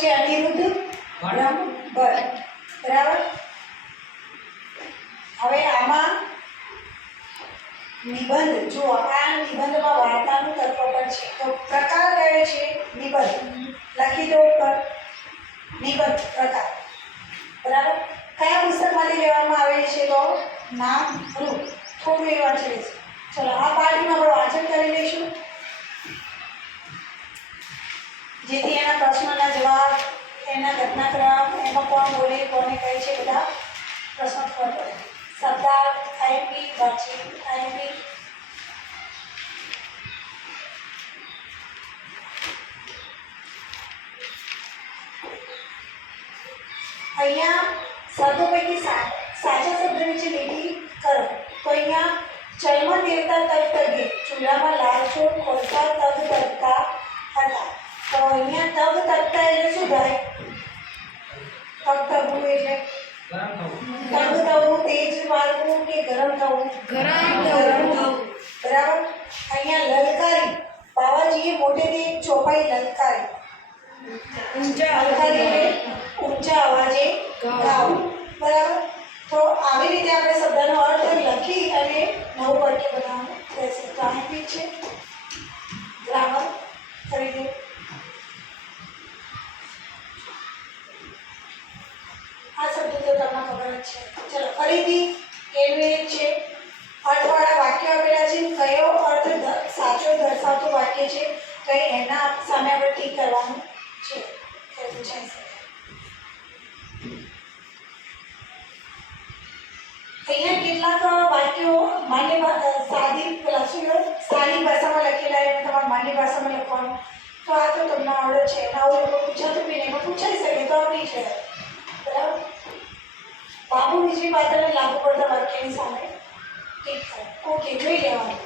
છે અનિરુદ્ધ ભટ્ટ, બરાબર। હવે આમાં નિબંધ, જો આ નિબંધમાં વાર્તાનું તત્વ પણ છે, તો પ્રકાર કયો છે? નિબંધ। લખી દો ઉપર નિબંધ પ્રકાર, બરાબર। કયા પુસ્તકમાંથી લેવામાં આવેલી છે? તો નામરૂપ। થોડું એ વાંચી લઈશું। ચલો આ પાઠનું આપણે વાંચન કરી લઈશું, જેથી એના પ્રશ્નોના જવાબ, એના ઘટનાક્રમ, એમાં કોણ બોલે, કોને કહે છે, બધા પ્રશ્નો ખબર પડે। શબ્દાર્થ, આઈએમપી, વાંચી આઈએમપી। અહીંયા શબ્દો પૈકી સાચા શબ્દ નીચે લીટી કરો। તો અહીંયા ચલમાં દેવતા તગ તગે, ચૂલામાં લાલ છોડ ખોલતા તગ તગતા હતા। તો અહીંયા તગ તગતા એટલે શું થાય? તગ તગવું એટલે તગ થવું, તેજ વાળવું કે ગરમ થવું? ગરમ થવું, બરાબર। અહીંયા લલકારી, બાવાજીએ મોટેથી એક ચોપાઈ લલકારી, ઊંચા અવાજે ગાવું, બરાબર। તો આવી રીતે આપણે શબ્દનો અર્થ લખી અને નવું વાક્ય બનાવવાનું રહેશે। તો અહીં બી છે ગ્રામર કરી દો। આ શબ્દ તો તમને ખબર જ છે। ચલો ફરીથી એનું એક છે અર્થવાળા વાક્ય આપેલા છે, કયો અર્થ સાચો દર્શાવતું વાક્ય છે, તો એના સામે આપણે ટીક કરવાનું છે, તો પૂછાઈ શકે। અહીંયા કેટલાક વાક્યો માન્ય સાદી સાદી ભાષામાં લખેલા, એને તમારે માન્ય ભાષામાં લખવાનું। તો આ તો તમને આવડે છે, આવું લોકો પૂછાતું બી નહીં, એમાં પૂછાઈ શકે તો આવડી છે, બરાબર। બાબુ વીજળી પાત્રને લાગુ પડતા વાક્યની સામે ટીક કરો। ઓકે, જોઈ લેવાનું,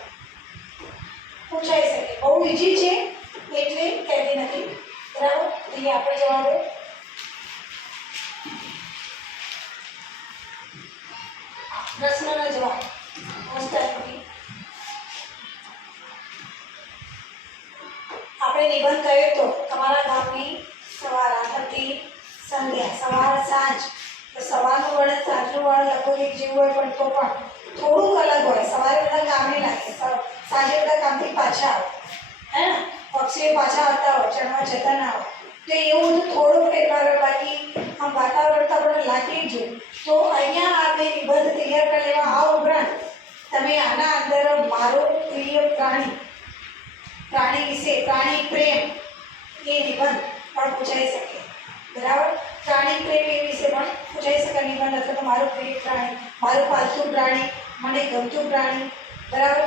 પૂછાઈ શકે, બહુ ઈઝી છે એટલે કહેતી નથી, બરાબર। અહીંયા આપણે જવાબો પ્રશ્નનો જવાબ આપણે નિબંધ કર્યો તો તમારા ગામની સવાર આરતી સંધ્યા, સવાર સાંજ, તો સવારનું વર્ણન સાંજનું વર્ણન લગભગ એક જેવું હોય, પણ તો પણ થોડુંક અલગ હોય। સવારે બધા કામે લાગે, સાંજે બધા કામથી પાછા આવે, હે ને, પક્ષીઓ પાછા આવતા હોય, ચણવા જતા ના હોય, તો એવું બધું થોડું ફેરફાર હોય, બાકી આમ વાતાવરણ તો આપણને લાગે જ જોઈએ। તો અહીંયા આપણે નિબંધ તૈયાર કરી લેવા। આ ઉપરાંત તમે આના અંદર મારો પ્રિય પ્રાણી વિશે, પ્રાણી પ્રેમ એ નિબંધ પણ પૂછાઈ શકે, બરાબર। પ્રાણી પ્રેમ એ વિશે પણ પૂછાઈ શકે નિબંધ, અથવા તો મારું પ્રિય પ્રાણી, મારું પાલતુ પ્રાણી, મને ગમતું પ્રાણી, બરાબર।